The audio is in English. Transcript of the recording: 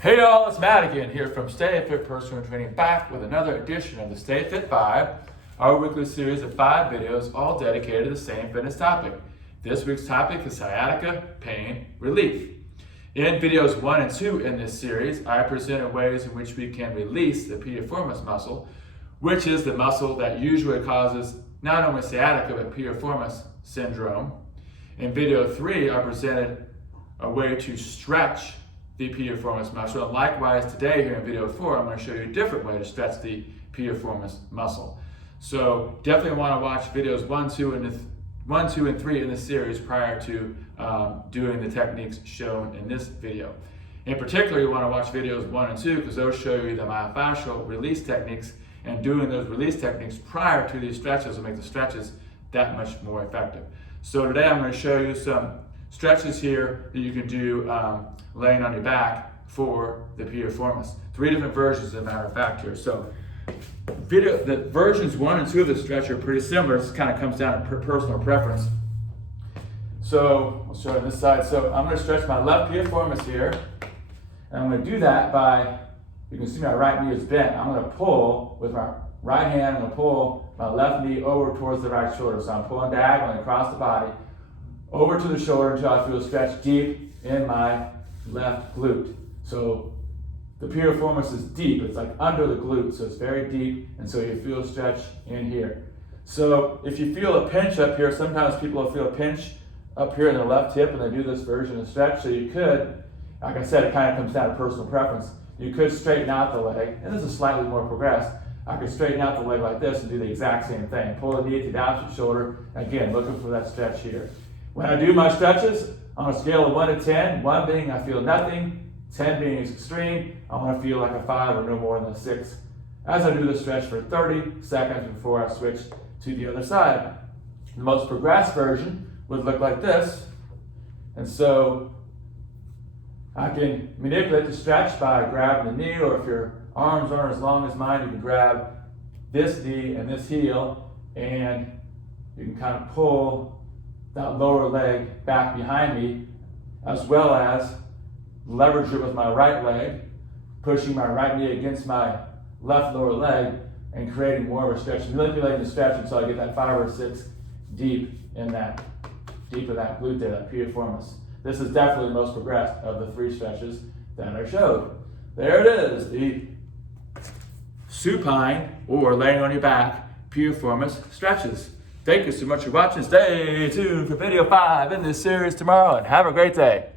Hey y'all, it's Matt again here from Stay Fit Personal Training, back with another edition of the Stay Fit 5, our weekly series of 5 videos all dedicated to the same fitness topic. This week's topic is sciatica pain relief. In videos 1 and 2 in this series, I presented ways in which we can release the piriformis muscle, which is the muscle that usually causes not only sciatica but piriformis syndrome. In video 3, I presented a way to stretch the piriformis muscle. And likewise, today here in video 4, I'm going to show you a different way to stretch the piriformis muscle. So definitely want to watch videos 1, 2, and 3 in this series prior to doing the techniques shown in this video. In particular, you want to watch videos 1 and 2 because those show you the myofascial release techniques, and doing those release techniques prior to these stretches will make the stretches that much more effective. So today I'm going to show you some stretches here that you can do laying on your back for the piriformis. 3 different versions, as a matter of fact, here. So the versions 1 and 2 of the stretch are pretty similar. This kind of comes down to personal preference. So I'll show you on this side. So I'm going to stretch my left piriformis here, and I'm going to do that by, you can see my right knee is bent. I'm going to pull with my right hand. I'm going to pull my left knee over towards the right shoulder. So I'm pulling diagonally across the body over to the shoulder until I feel a stretch deep in my left glute. So the piriformis is deep. It's like under the glute, so it's very deep, and so you feel a stretch in here. So if you feel a pinch up here, sometimes people will feel a pinch up here in their left hip when they do this version of stretch. So you could, like I said, it kind of comes down to personal preference. You could straighten out the leg, and this is slightly more progressed. I could straighten out the leg like this and do the exact same thing. Pull the knee to the opposite shoulder, again, looking for that stretch here. When I do my stretches, on a scale of 1 to 10, 1 being I feel nothing, 10 being extreme, I want to feel like a 5 or no more than a 6. As I do the stretch for 30 seconds before I switch to the other side. The most progressed version would look like this. And so I can manipulate the stretch by grabbing the knee, or if your arms aren't as long as mine, you can grab this knee and this heel, and you can kind of pull that lower leg back behind me, as well as leverage it with my right leg, pushing my right knee against my left lower leg and creating more of a stretch, manipulating the stretch until I get that 5 or 6 deep of that glute there, that piriformis. This is definitely the most progressed of the 3 stretches that I showed. There it is, the supine, or laying on your back, piriformis stretches. Thank you so much for watching. Stay tuned for video 5 in this series tomorrow, and have a great day.